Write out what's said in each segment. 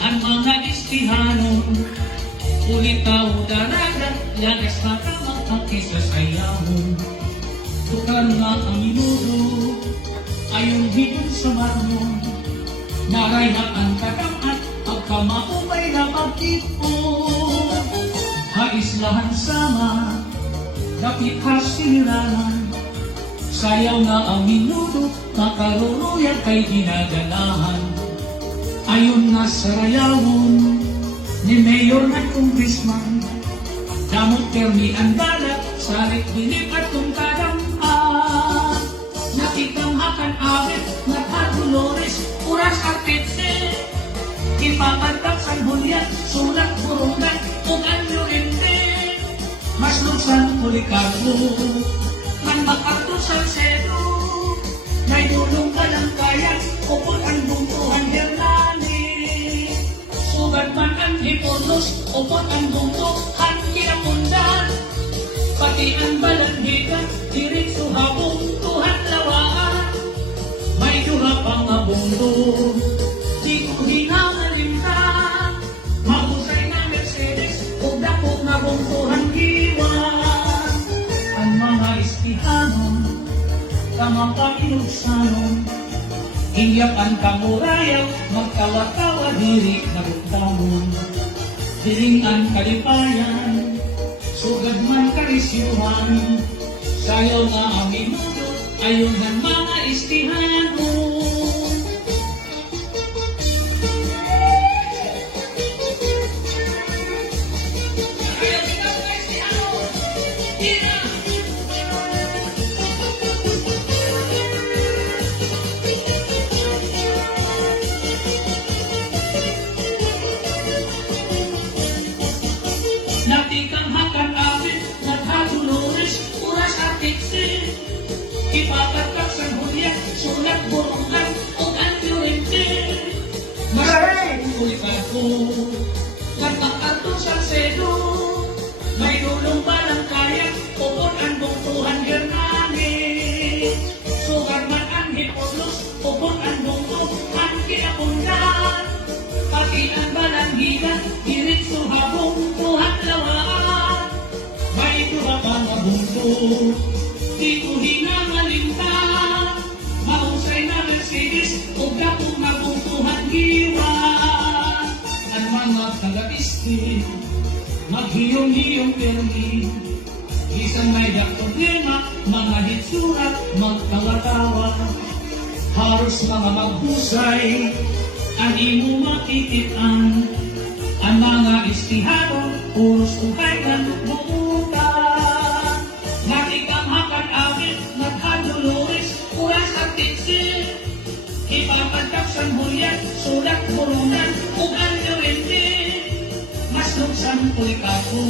ang mga istihanon, ulitaw daragat, yagas na kamang pakisasayahon. Tukar nga ang minudo, ayon hidon sa marmon, maray na ang katamat, pagkamaumay na pagkipo. Haislahan sama, dapit hasiniranan, sayaw na ang minudo, makaruruyag kay ginaganahan. Ayon nga sa rayawon, ni Mayor at Congressman, damot kerni ang dalat, salit bilip at tungkadampan. Nakitamhakan awit, nakadulores, uras at pitse, ipapantak sa bulyat, sulat burungan, kung anyo ente. Mas luksan Policarpo, man makarto sa sedo, may dulong ka ng kaya, upot ang bungkuhan Hernani. Sugat man ang hiponos, upot ang bungkuhan Kiramundan. Pati ang balanhigan, diritso habong Tuhan lawaan. May duha pang abundo, di ko hinangalimtan. Mahusay na Mercedes, o dapog na bungkuhan Iwan. Ang mga istihanon, tamang painugsanon, hingyapan kamurayaw, magkawa-kawa diri na buktamon. Dilingan kalipayan, sugad man karisiwan, sayaw nga ang minudo, ayon ng mga istihanon. Natikang hakan awit, naghadulores, uras at tiksi. Ipapatak sa hulya, sulat burungan, o anyo-ente. Maray! Policarpo, nagpakarto sa sedo, may dulong parang kaya, upot ang bungkuhan Hernani. Sugar man ang hipolos, upot ang bungkuhan Kinapundan. Pati ang balanghigan, diritso habong Tuhan lawaan. May duha pang abundo, di ko hinangalimtan. Mahusay na Mercedes, o dapong na bungkuhan Iwan. Ang mga taga-isti, maghiyong-hiyong permi, isang may dak problema, mga hitsurat, magtawa-tawa. Haros mga maghusay, ang imo matitipan, ang mga istihanon, puros tukay ng bumutan. Nakikamhakan awit, naghadulores, uras at tiksi. Ipapantak sa hulyan, sulat burungan, kung anyo-ente. Mas luksan Policarpo,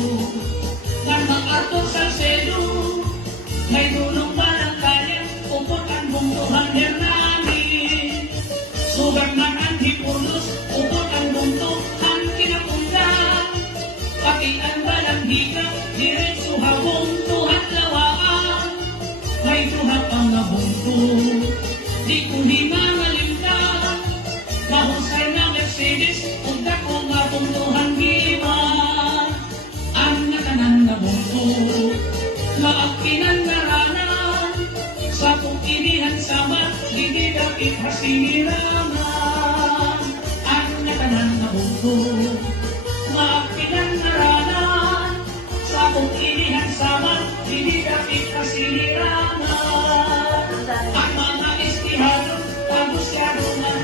nang makarto sa sedo, may dulong parang kaya, upot ang bungkuhan Hernani. Sugat man ang hiponos, upot ang bungkuhan Kinapundan. Pati ang balanghigan, diretso habong Tuhan lawaan. May duha pang nabungko, di ko hinangalimtan. Mahusay na Mercedes, kung dako nga bungkuhan Iwan. Ang nakanan nabungko, maagkinan naranan, sa pukinihan sama, di dapit hasiniraman. Ang nakanan nabungko, maagkinan naranan, sa pukinihan sama, di dapit hasiniraman. Ang mga istihanon, tagusyado man